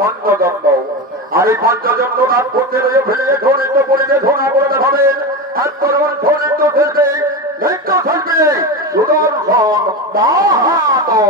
পঞ্চদণ্ড। আর এই পঞ্চদণ্ড নাম করতে রয়ে ফেলে দেখুন একটু বলে দেখুন না করে দেখাবেন একবার নৃত্য খেলবে সুদর্শন মাহাতো।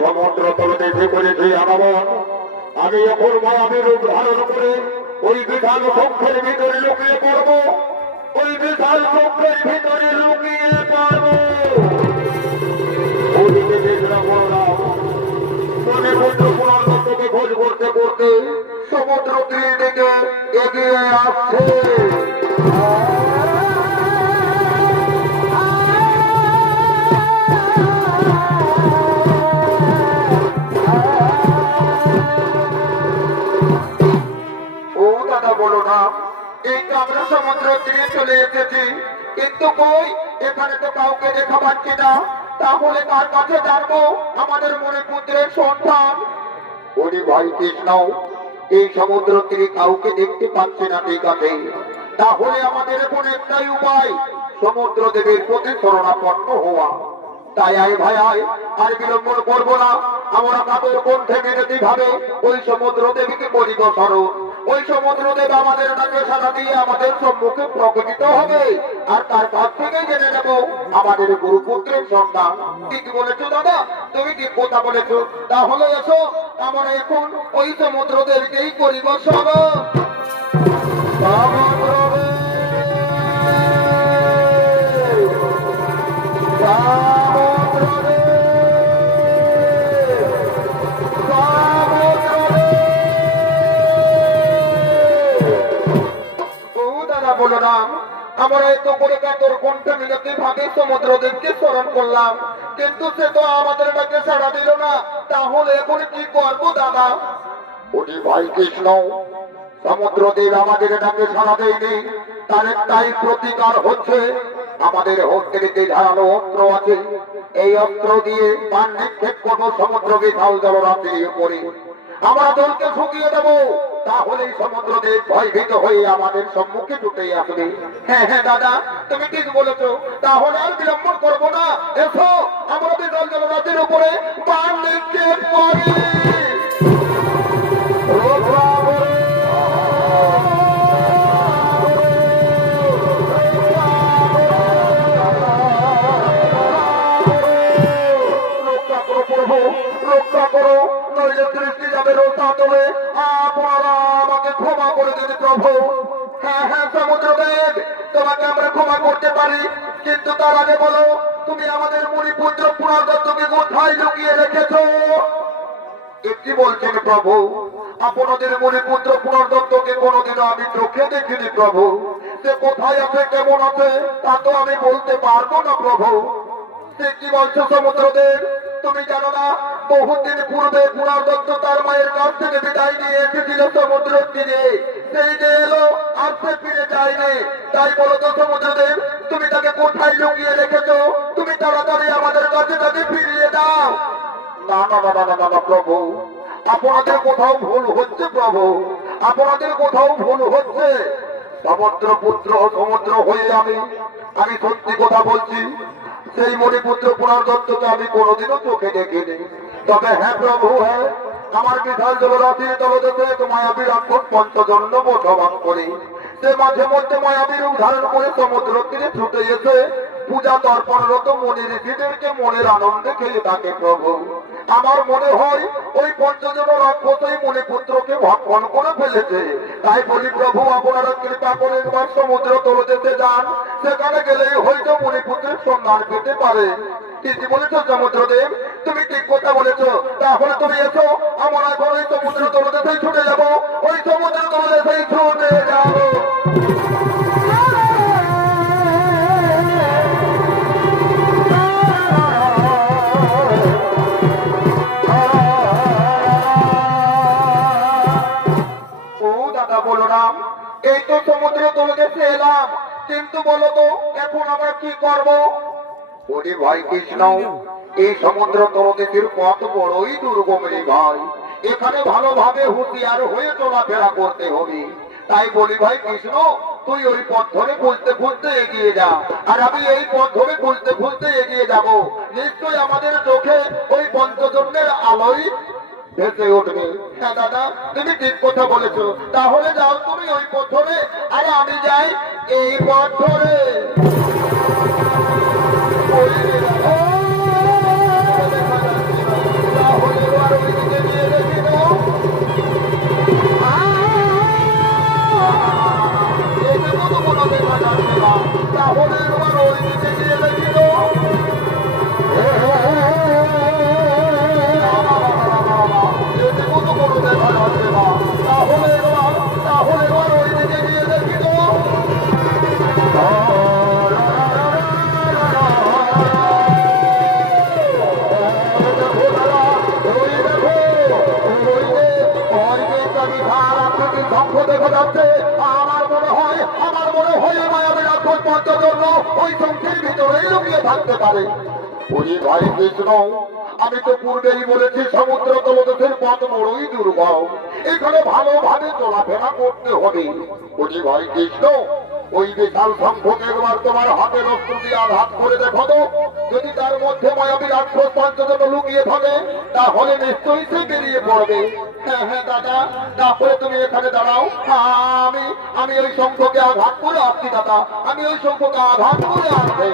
সমুদ্র তলে দেখে করেছে আমার আমি এখন আমি রূপ ধারণ করে ওই বিশাল চক্ষের ভিতরে লুকিয়ে পড়বো, ওই বিশাল চক্ষের ভিতরে লুকিয়ে পড়বো। ওদিকে দেখলাম মনে মধ্যে পুনর্দত্তকে খোঁজ করতে করতে সমুদ্র তীর দিকে এগিয়ে আসছে। বলো না, এই তো আমরা সমুদ্র তীরে চলে এসেছি, কিন্তু কই এখানে তো কাউকে দেখা পাচ্ছি না। তাহলে কার কাছে জানবো আমাদের মণিপুত্রের সন্ধান? ওরে ভাই কৃষ্ণ, এই সমুদ্র তীরে কাউকে দেখতে পাচ্ছি না, ঠিক আছে, তাহলে আমাদের এখন একটাই উপায়, সমুদ্র দেবীর প্রতি শরণাপন্ন হওয়া। তাই আয় ভাই আয়, আর বিলম্বন করবো না, আমরা কাপড় কণ্ঠে বিরতি ভাবে ওই সমুদ্র দেবীকে করিব স্মরণ। ওই সমুদ্র দেব আমাদের ডাকে সাড়া দিয়ে আমাদের সম্মুখে প্রকটিত হবে, আর তার কাছ থেকে জেনে নেব আমাদের গুরুপুত্রের সন্তান। ঠিক বলেছো দাদা, তুমি ঠিক কথা বলেছো। তাহলে এসো আমরা এখন ওই সমুদ্র দেবীকেই করিব স্মরণ। বলো না, আমরা এত করে কাতর কণ্ঠে মিনতি ভাবে সমুদ্র দেবকে স্মরণ করলাম, কিন্তু সে তো আমাদের ডাকে সাড়া দিল না। তাহলে এখন কি করবো দাদা? ওটি ভাই কৃষ্ণ, সমুদ্র দেব আমাদের ডাকে সাড়া দেয়নি, তার একটাই প্রতিকার হচ্ছে আমাদের হস্তের যে ধারালো অস্ত্র আছে, এই অস্ত্র দিয়ে পান নিক্ষেপ করবো সমুদ্র বিশাল জলরাশির উপরে। আমরা জলকে শুকিয়ে দেবো, তাহলে সমুদ্র দেব ভয়ভীত হয়ে আমাদের সম্মুখে ছুটে আসবে। হ্যাঁ হ্যাঁ দাদা, তুমি ঠিক বলেছো। তাহলে আর বিলম্বন করবো না, এসো আমরা বিশাল জলরাশির উপরে পান নিক্ষেপ করি। রক্ষা করো, নইলে দৃষ্টি যাবে রোতা তোলে, আপনারা আমাকে ক্ষমা করে দিন প্রভু। হ্যাঁ হ্যাঁ সমুদ্রদেব, তোমাকে আমরা ক্ষমা করতে পারি, কিন্তু তার আগে বলো তুমি আমাদের মণিপুত্র পুনর্দত্তকে কোথায় লুকিয়ে রেখেছো? একটি বলছেন প্রভু, আপনাদের মনে পুত্র পুনর্দত্তকে কোনোদিনও আমি চোখে দেখিনি প্রভু। সে কোথায় আছে, কেমন আছে, তা তো আমি বলতে পারবো না প্রভু। সে কি বলছো সমুদ্রদেব? তুমি জানো না, বহুদিন পূর্বে পুনর্দত্ত তার মায়ের কাছ থেকে বিদায় নিয়ে এসেছিল সমুদ্র তীরে। সেই যে এলো, আর সে ফিরে যায়নি। তাই বলো তো সমুদ্রদেব, তুমি তাকে কোথায় লুকিয়ে রেখেছো? তুমি তাড়াতাড়ি আমাদের কাছে তাকে ফিরিয়ে দাও। না না না না না না প্রভু, আপনাদের কোথাও ভুল হচ্ছে প্রভু, আপনাদের কোথাও ভুল হচ্ছে। সমুদ্র পুত্র সমুদ্র হয়ে আমি সত্যি কথা বলছি। সেই মণিপুত্র পুনর্দত্তকে আমি কোনোদিনও চোখে দেখিনি। তবে হ্যাঁ প্রভু, হ্যাঁ, আমার বিশাল জলরাশির তলদেশে মায়াবী রাক্ষস পঞ্চজন্য বসবাস করি। সে মাঝে মধ্যে মায়াবীর ধারণ করে সমুদ্র তীরে ছুটে এসে পূজা তর্পণরত মনি ঋষিদেরকে মনের আনন্দে খেয়ে থাকে প্রভু। আমার মনে হয় ওই পঞ্চজন রাক্ষস ওই মণিপুত্রকে ভক্ষণ করে ফেলেছে। তাই বলি প্রভু, আপনারা কৃপা করে একবার সমুদ্র তলদেশে যান। সেখানে গেলেই হয়তো মণিপুত্রের সন্ধান পেতে পারে। ঠিকই বলেছ সমুদ্রদেব, তুমি ঠিক কথা বলেছ। তাহলে তুমি এসো, আমরা এখন ওই সমুদ্র তলদেশেই ছুটে যাবো। ওই সমুদ্র তলদেশেই ছুটে যাবো। বললাম, এই তো সমুদ্র তলদেশে এলাম, কিন্তু বলো তো এখন আমরা কি করব? ওরে ভাই কৃষ্ণ, এই সমুদ্র তলদেশের পথ বড়ই দুর্গম রে ভাই। এখানে ভালোভাবে হুঁশিয়ার হয়ে চলাফেরা করতে হবে। তাই বলি ভাই কৃষ্ণ, তুই ওই পথ ধরে খুঁজতে খুঁজতে এগিয়ে যা, আর আমি এই পথ ধরে খুঁজতে খুঁজতে এগিয়ে যাব। নিশ্চয়ই আমাদের চোখে ওই পঞ্চজন্যের আলোয় ভেসে উঠবে। হ্যাঁ দাদা, তুমি ঠিক কথা বলেছো। তাহলে যাও তুমি ওই পথ ধরে, আর আমি যাই এই পথ ধরে। তাহলে এবার ওই দিকে নিয়ে দেখি তো। এদিকে তো কোনো দেখা যাচ্ছে না। তাহলে এবার ওই দিকে নিয়ে দেখি তো। তাহলে এবার ওই দিকে নিয়ে দেখি তো। দেখা যাচ্ছে। আমার মনে হয় মায়াবী রাক্ষস পঞ্চজন্য ওই সংখ্যের ভিতরেই লুকিয়ে থাকতে পারে। ওরে ভাই কৃষ্ণ, আমি তো পূর্বেই বলেছি সমুদ্র তলদেশের পথ বড়ই দুর্গম। এখানে ভালোভাবে চলাফেরা করতে হবে। ওরে ভাই কৃষ্ণ, ওই বিশাল সংখ্যক একবার তোমার হাতের অস্ত্র দিয়ে আঘাত করে দেখো তো। যদি তার মধ্যে মায়াবী রাক্ষস পঞ্চজন লুকিয়ে থাকে, তাহলে নিশ্চয়ই সে বেরিয়ে পড়বে। হ্যাঁ হ্যাঁ দাদা, তারপরে তুমি এখানে দাঁড়াও। আমি ওই সংখ্যকে আঘাত করে আসছি দাদা, আমি ওই সংখ্যকে আঘাত করে আসছি।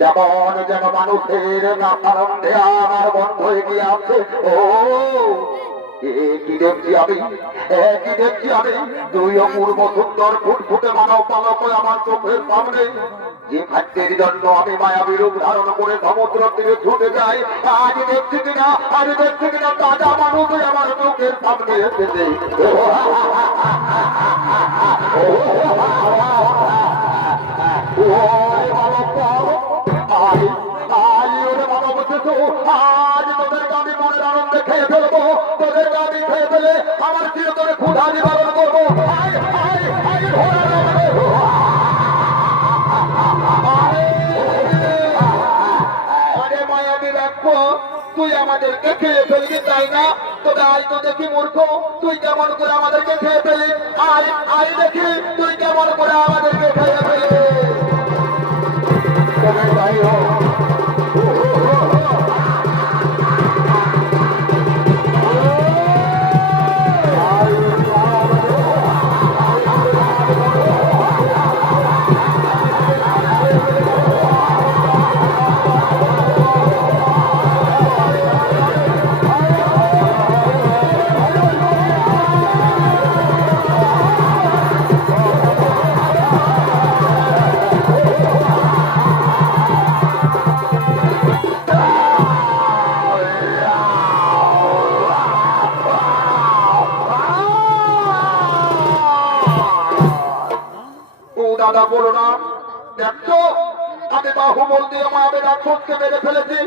যেমন যেন মানুষের নাসারন্ধে আমার বন্ধ হয়ে গিয়ে আছে। ও কি দেখছি আমি, দুই অপূর্ব সুন্দর ফুটফুটে মানব পালক আমার চোখের সামনে। যে খাদ্যের জন্য আমি মায়াবী রূপ ধারণ করে সমুদ্র তীরে ছুটে যাই, আজ দেখছি কিনা তাজা মানুষ আমার চোখের সামনে এসেছে। আজ তোদেরকে আমি মনের আনন্দে খেয়ে ফেলবো, তোদেরকে আমি খেয়ে ফেলে আমার চিরতরে ক্ষুধা নিবারণ করবো। আরে মায়াবী রাক্ষস, তুই আমাদেরকে খেয়ে ফেলবি তাই না? তবে আজ তো দেখি মূর্খ, তুই কেমন করে আমাদেরকে খেয়ে ফেলি। আজ দেখি তুই কেমন করে আমাদেরকে খেয়ে ফেলি। তাই হোক। আমি বাহুবল দিয়ে মায়াবী রাক্ষসকে মেরে ফেলেছি।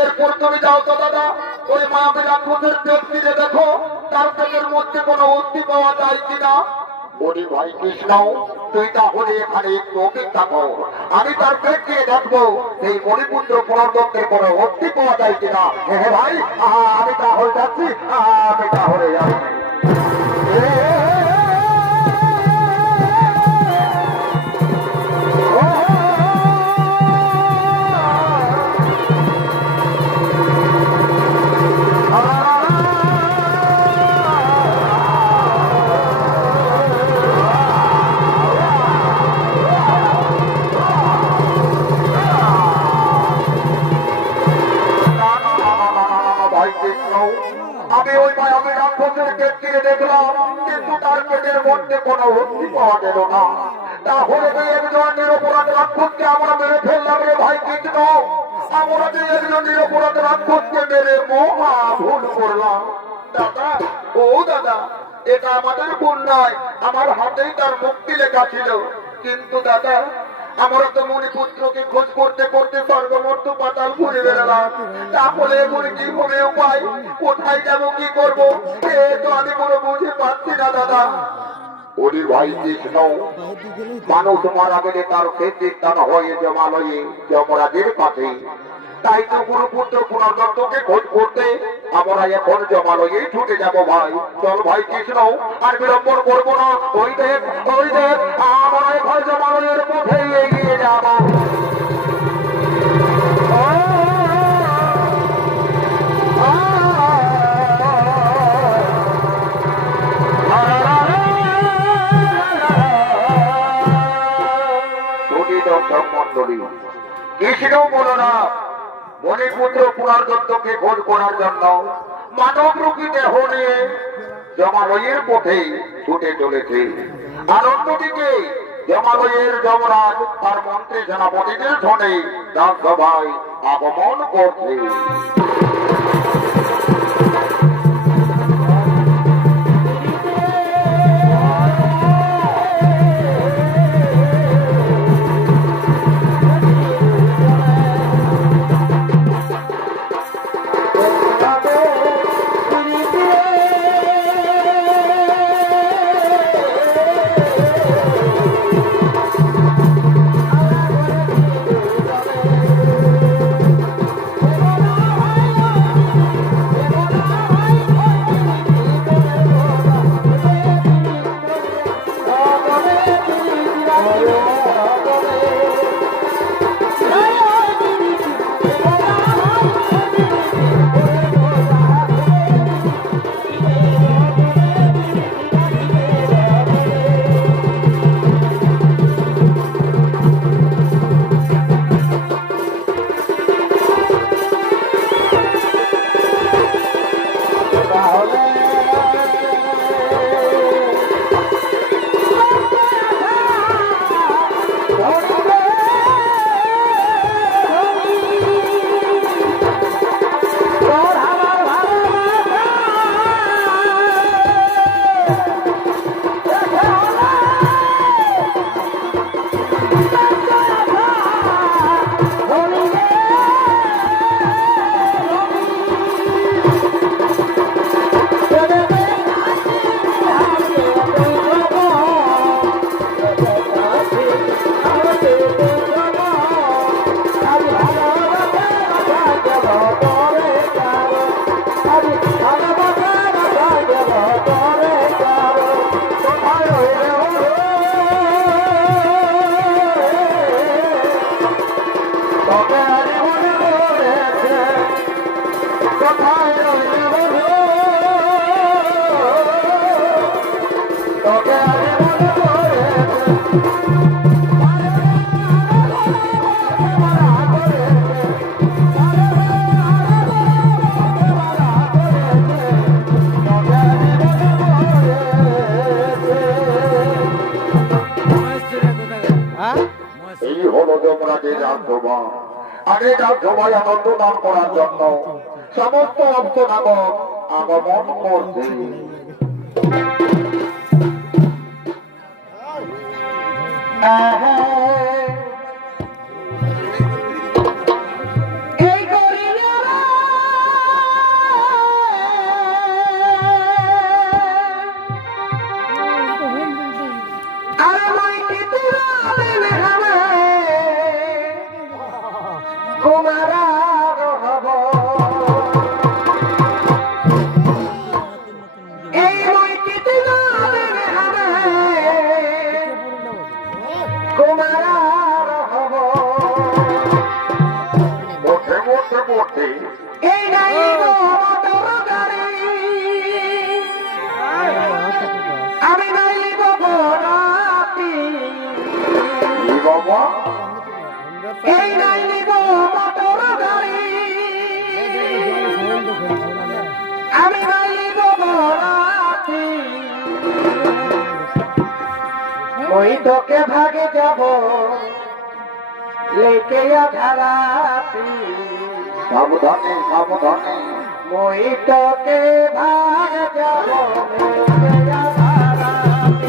এরপর তুমি যাও তো দাদা, ওই মায়াবী রাক্ষসের পেট ফিরে দেখো, তার পেটের মধ্যে কোনো অস্থি পাওয়া যায় কিনা। বলি ভাই কৃষ্ণ, তুই তাহলে এখানে একটু অপেক্ষা কর, আমি তার পেট দিয়ে দেখবো এই মণিপুত্র পুনর্দত্তের কোনো অস্থি পাওয়া যায় কিনা। হ্যাঁ ভাই, আমি তাহলে যাচ্ছি, আমি তাহলে যাচ্ছি। আমি ওই মায়াবী রাক্ষসের পেট কিনে দেখলাম, কিন্তু তার পেটের মধ্যে কোনো অস্থি পাওয়া গেল না। তাহলে একজন নিরপরাধ রাক্ষসকে আমরা মেরে ফেললাম রে ভাই কৃষ্ণ। আমরা যে একজন নিরপরাধ রাক্ষসকে মেরে মহা ভুল করলাম। দাদা, ও দাদা, এটা আমাদের ভুল নয়, আমার হাতেই তার মুক্তি লেখা ছিল। কিন্তু দাদা, আমরা তো মণিপুত্রকে খোঁজ করতে করতে স্বর্গমর্ত পাতাল ঘুরে বেড়ালাম। তাহলে এখন কি হবে উপায়, কোথায় যাবো, কি করবো, এ তো আমি কোনো বুঝে পাচ্ছি না দাদা। ওরে ভাই কৃষ্ণ, মানুষ মারা গেলে তার শেষ স্থান হয়ে জমালয়ে যমরাজের কাছে। তাই তো গুরুপুত্র পুনর্দত্তকে খোঁজ করতে আমরা এখন জমালয়ে ছুটে যাব ভাই। চল ভাই কৃষ্ণ, আর বিলম্বন করবো না। ওই দেখ, ওই দেখ, আমরা এখন জমালয়ের পথে এগিয়ে যাব। কৃষ্ণ বলো না, মণিপুত্র পুনর্দত্তকে খোঁজ করার জন্য মানব রূপী দেহ নিয়ে জমালয়ের পথে ছুটে চলেছে। আর অন্যদিকে জমালয়ের যমরাজ তার মন্ত্রী সেনাপতিদের শোনে রাজসভায় আগমন করছে। এই হলো যমরাজের রাজসভা। আর এই রাজসভায় আনন্দ দান করার জন্য সমস্ত অপ্তনাগর আগমন করছে। এই নাই নিব মোটর গাড়ি, আমি নাই নিব বরাতি, ওই তোকে ভাগে যাব লেকে আধারাতি, সাবধানে সাবধানে ওই তোকে ভাগে যাব লেকে আধারাতি।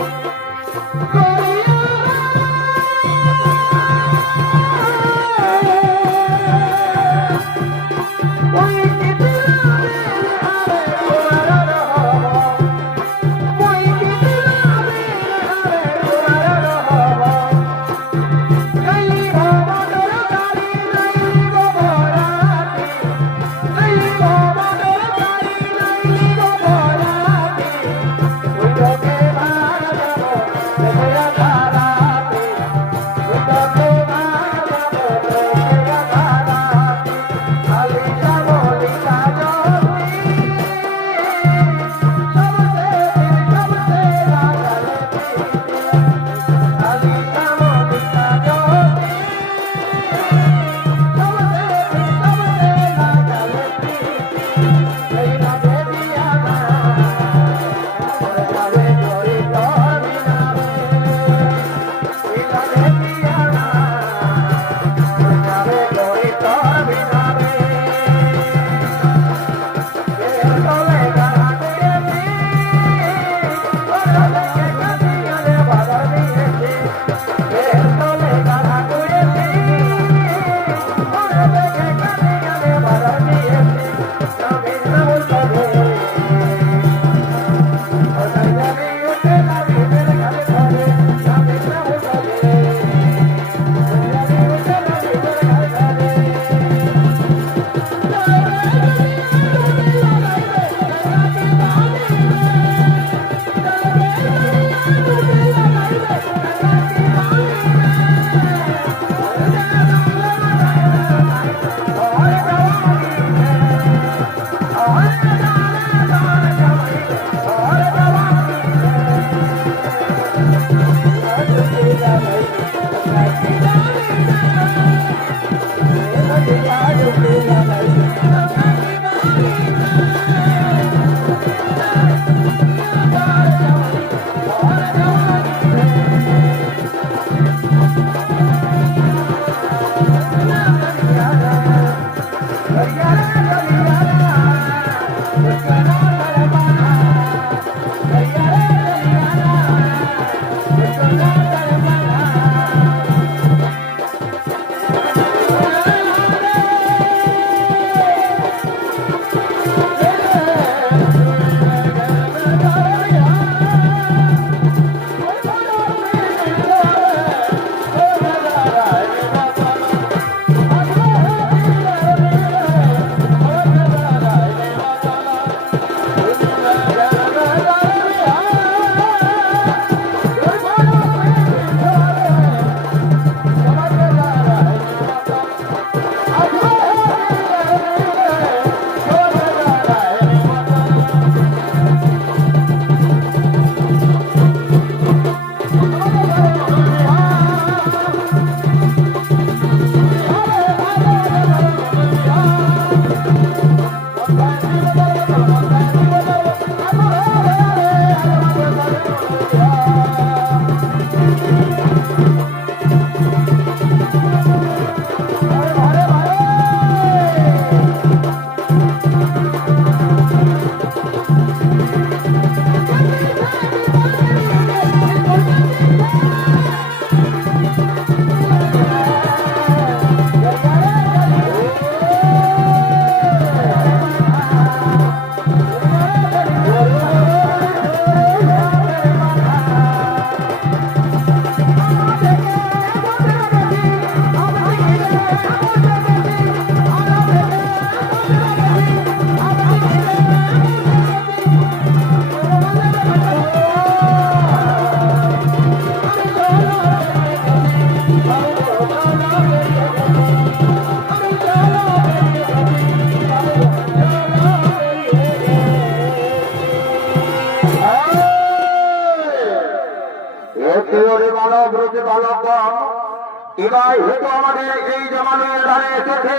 এবার হয়তো আমাদের এই জমানো দাঁড়িয়ে এসেছে,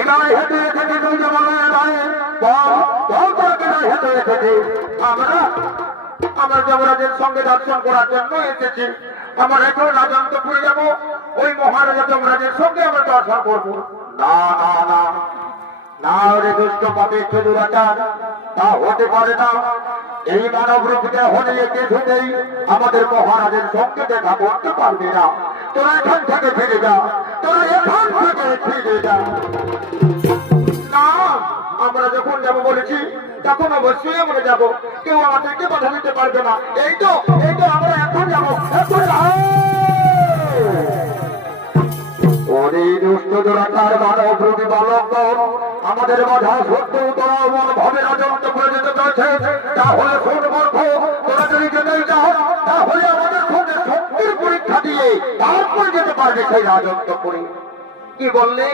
এবার হেঁটে এসেছে দুই জমানো দাঁড়িয়ে হেঁটে এসেছে। আমরা যমরাজের সঙ্গে দর্শন করার জন্য এসেছি। আমরা এখন রাজন্তপুরে যাব, ওই মহারাজা যমরাজের সঙ্গে আমরা দর্শন করবো। না না না না, ওরে দুষ্ট পাপের দুরাচার, তা হতে পারে না। এই মানব রূপকে হরিয়ে কিছুতেই আমাদের মহারাজের সঙ্গে দেখা করতে পারবে না। তোরা এখান থেকে ফিরে যা, তোরা এখান থেকে ফিরে যা। না, আমরা যখন যাবো বলেছি তখন অবশ্যই আমরা যাবো, কেউ আমাদেরকে বাধা দিতে পারবে না। এই তো আমরা এখন যাবো। ওরে দুষ্ট দুরাচার মানব রূপী বালকগণ, আমাদের বাধা সত্ত্বেও তোরা মন ভাবে রাজত্ব করে যেতে চাইছে। তাহলে শোন মূর্খ, তোরা যদি যেতেই চাও তাহলে আমাদের সঙ্গে শক্তির পরীক্ষা দিয়ে তারপরে যেতে পারবে সেই রাজত্ব করে। কি বললে?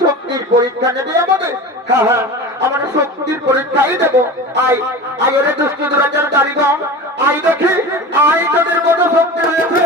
শক্তির পরীক্ষা নেবে আমাদের? হ্যাঁ হ্যাঁ, আমাদের শক্তির পরীক্ষাই দেবো। আই আই ওরে দুষ্ট দুরাচার কারিগণ, আই দেখি আই তোদের মতো শক্তি রয়েছে।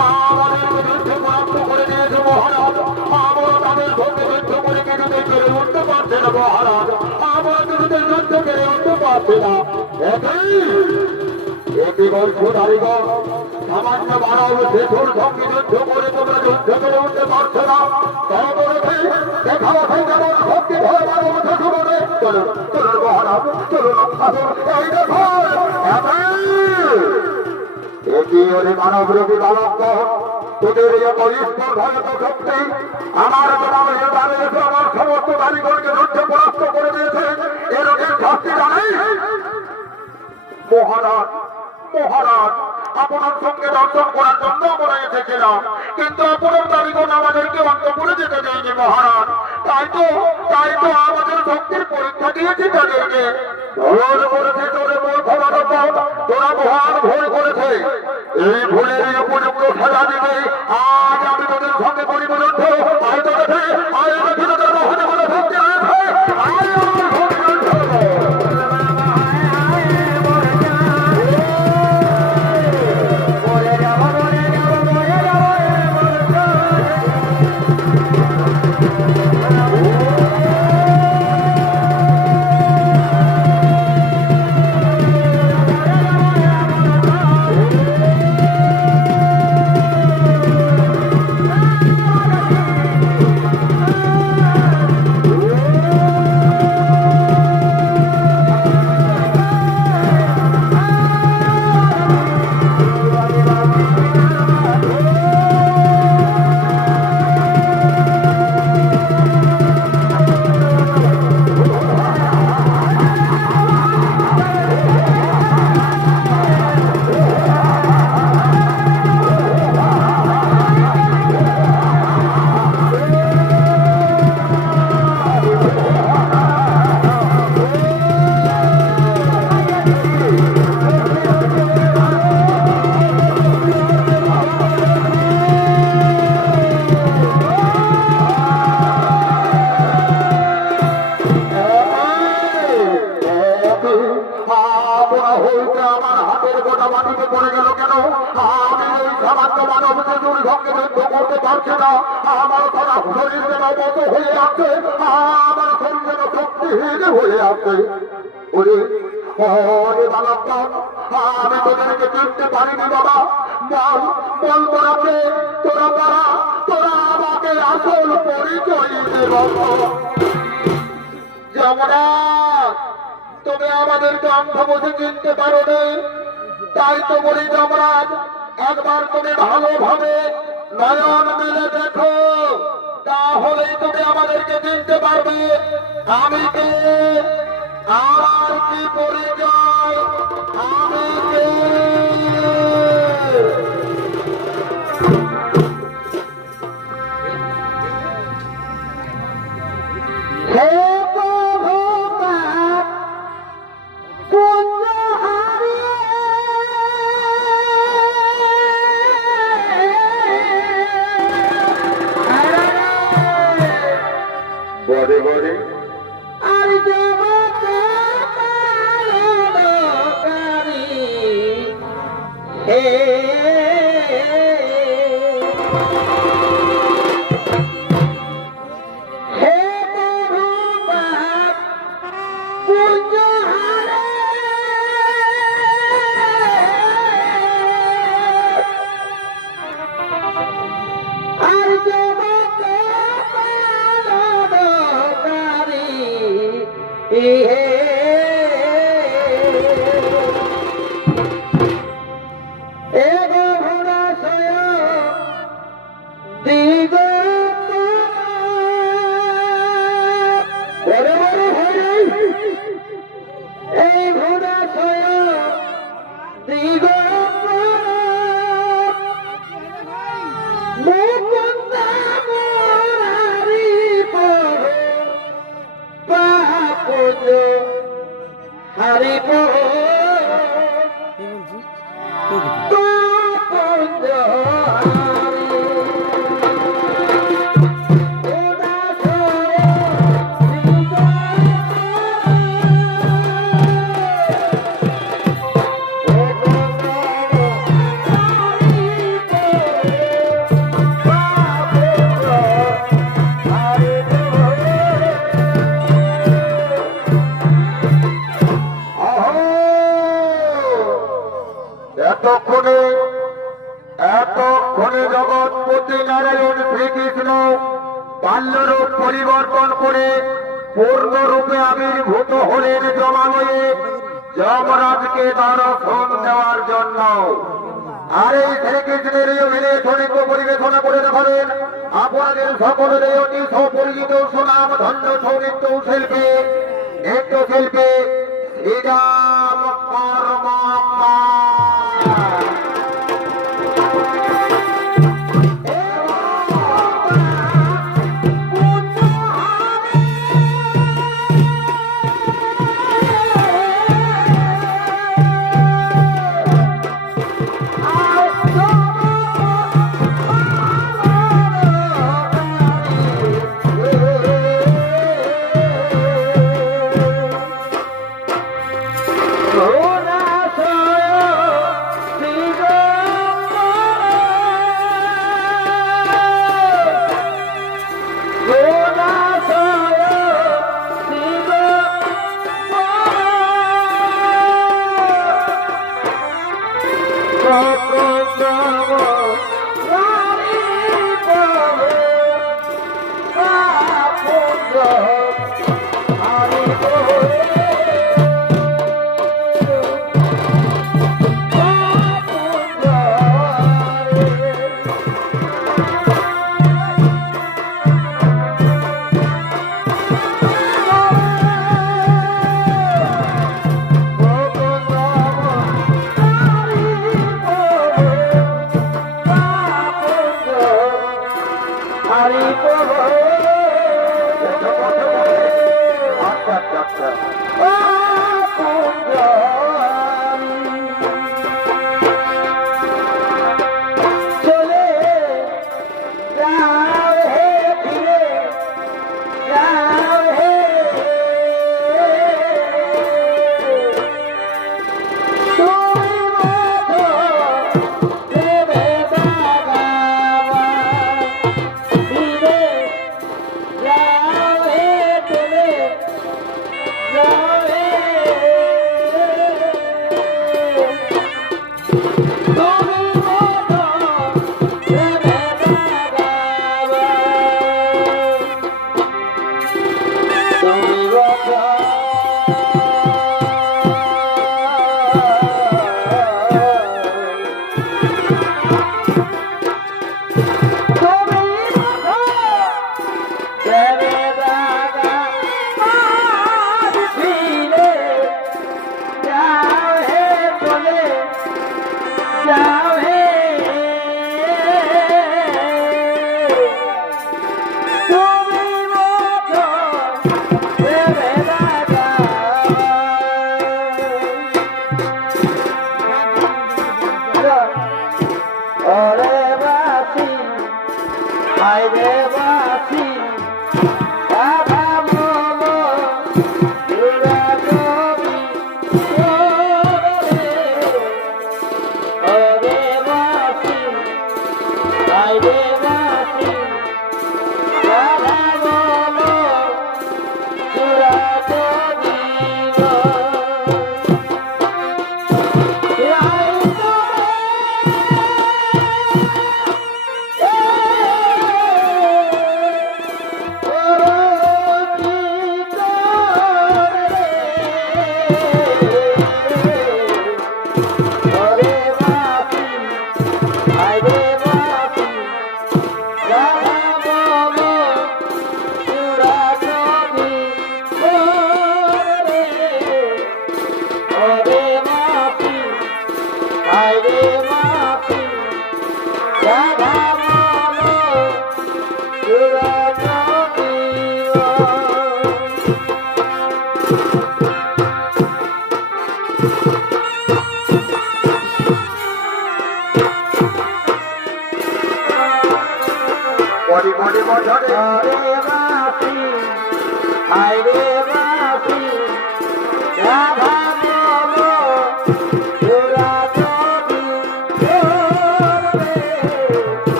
আমাদেরকে যুদ্ধ পরাস্ত করে দিয়েছে মহারাজ। আমরা তাদের সঙ্গে যুদ্ধ করে কিছুতে পেরে উঠতে পারছে না মহারাজ। আমরা কিছুতে যুদ্ধ করে উঠতে পারছি না। একই বলছো দারিগণ, সামান্য মানব শিশুর সঙ্গে যুদ্ধ করে তোমরা যুদ্ধ করে উঠতে পারছো না। তারপরে দেখাও যেমন শক্তি ভয় মানব শিশু বলে। চলুন চলুন মহারাজ, চলুন এই দেখো একই ওরে মানব রূপী বালক, তোদের ঈশ্বর ভয়ত শক্তি আমার আমার সমস্ত কারিগরকে যুদ্ধ পরাস্ত করে দিয়েছে। এরকম শাস্তি জানাই মহারাজ। মহারাজ, আপনার সঙ্গে দর্শন করার জন্য আমরা এসেছিলাম, কিন্তু আপনার কারিগর আমাদেরকে অন্তপুরে যেতে দেয়নি মহারাজ। তাই তো আমাদের শক্তির পরীক্ষা দিয়েছি তাদেরকে। ভুল করেছে তোরে মূর্খ মানব, তোরা মহান ভুল করেছে। এই ভুলের উপযুক্ত সাজা দিবে। আজ আমি তোদের সঙ্গে করিব যুদ্ধ। আমার সারা শরীর যেন মত হয়ে আছে, আমার শরীর যেন শক্তিহীন হয়ে আছে। ওরে বালক, আমি তোদেরকে চিনতে পারিনি বাবা। বল তোরাকে, তোরা আমাকে আসল পরিচয় দে বাবা। যমরাজ, তুমি আমাদেরকে অন্ধ বসে চিনতে পারো নি, তাই তো বলি যমরাজ, একবার তুমি ভালোভাবে নয়ন মেলে দেখো, তাহলেই তুমি আমাদেরকে চিনতে পারবে আমি কে, আমার কি পরিচয়, আমি কে। জগৎপতি নারায়ণ শ্রীকৃষ্ণ বাল্যরূপ পরিবর্তন করে পূর্ণরূপে আবির্ভূত হলেন জমালয়ে যমরাজকে দর্শন দেওয়ার জন্য। আর এই শ্রীকৃষ্ণের এই অভিনয়ধ্বনিত পরিবেশনা করে দেখাবেন আপনাদের সকলের অতি সুপরিচিত সুনাম ধন্য সৌনৃত্য শিল্পী নৃত্যশিল্পী শ্রীরাম কর্মকার।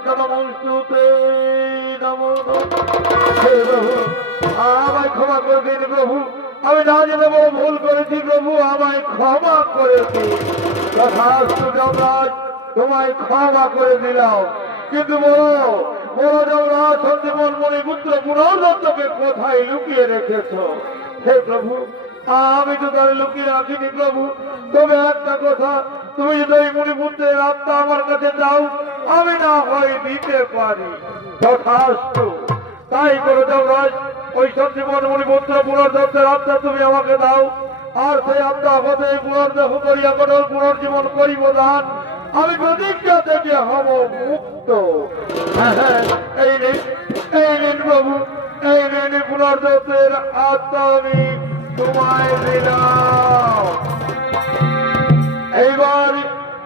নমস্তুতে নমো হে প্রভু আমায় ক্ষমা করে দিন প্রভু আমি না জেনে বড় ভুল করেছি প্রভু আমায় ক্ষমা করে দিন তথাস্তু যমরাজ তোমায় ক্ষমা করে দিলাম কিন্তু বড় বড় যমরাজ সঞ্জীবন মণিপুত্র পুনর্দত্তকে কোথায় লুকিয়ে রেখেছ হে প্রভু আমি তো তাহলে লুকিয়ে রাখিনি প্রভু তবে একটা কথা তুমি যদি ওই মণিপুত্রের আত্মা আমার কাছে দাও আমি না হয় দিতে পারি তথাস্তু তাই করে যমরাজ ওই সঞ্জীবন মণিপুত্র পুনর্দত্তের আত্মা তুমি আমাকে দাও আর সেই আত্মা হতে পুনর্দেহ করিয়া কঠোর পুনর্জীবন করিব দান আমি প্রতিজ্ঞা থেকে হব মুক্ত এই নিন প্রভু এই নিন পুনর্দত্তের আত্মা আমি তোমায় দিলাম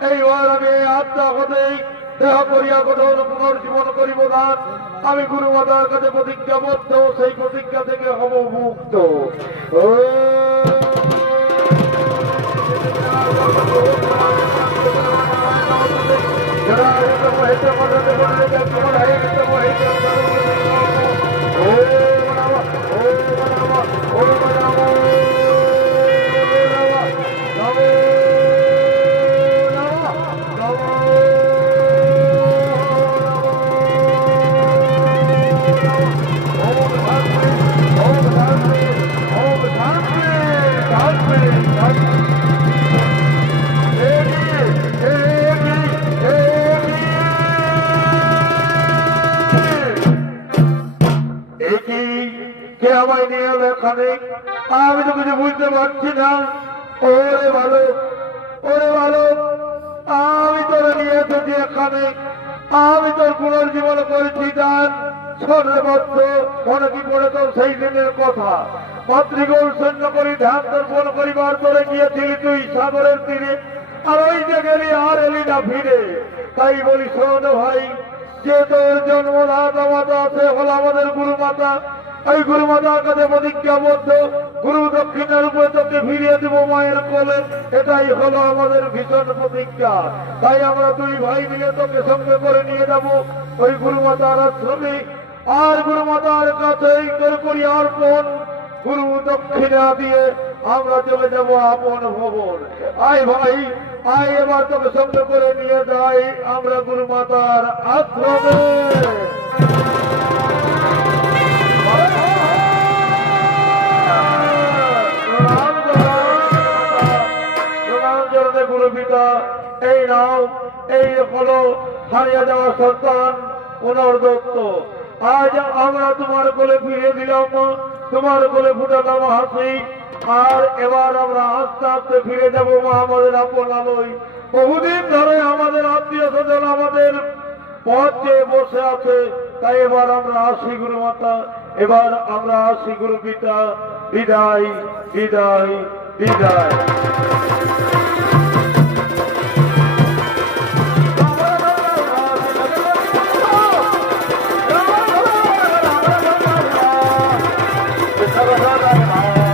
এইবার আমি আত্মা হতে দেহ করিয়া কঠোর পুনর্জীবন করিব দান আমি গুরু মাতার কাছে প্রতিজ্ঞাবদ্ধ সেই প্রতিজ্ঞা থেকে হব মুক্ত আমি তো কিছু বুঝতে পারছি না ওরে ভালো আমি তোরা নিয়ে এসেছি এখানে আমি তোর পুনর্জীবন করেছি দান ছোটে বদ্ধ মনে কি পড়ে তোর সেই দিনের কথা মাতৃগোল সৈন্য করি ধ্যান দর্পণ করিবার তোরে গিয়েছিলি তুই সাগরের তীরে আর ওই যে গেলি আর এলি না ফিরে তাই বলি শোন ভাই যে তোর জন্মদাতা মাতা আছে হলো আমাদের গুরু মাতা ওই গুরু মাতার কাছে প্রতিজ্ঞাবদ্ধ গুরু দক্ষিণের উপরে তোকে ফিরিয়ে দেবো মায়ের কোলে এটাই হলো আমাদের ভীষণ প্রতিজ্ঞা তাই আমরা দুই ভাই মিলে তোকে সঙ্গে করে নিয়ে যাবো ওই গুরু মাতার আশ্রমে আর গুরু মাতার কাছে করি অর্পণ গুরু দক্ষিণা দিয়ে আমরা চলে যাবো আপন ভবন আয় ভাই আয় এবার তোকে সঙ্গে করে নিয়ে যাই আমরা গুরু মাতার আশ্রমে গুরু পিতা এই নাও এই হলো হারিয়ে যাওয়া সন্তান পুনর্দত্ত আজ আমরা তোমার কোলে ফিরে দিলাম তোমার কোলে ফুটালাম হাসি আর এবার আমরা আস্তে আস্তে ফিরে যাবো মা আমাদের আপন আলোয় বহুদিন ধরে আমাদের আত্মীয় স্বজন আমাদের পথে বসে আছে তাই এবার আমরা আসি গুরু মাতা এবার আমরা আসি গুরু পিতা বিদায় বিদায় বিদায় Bye.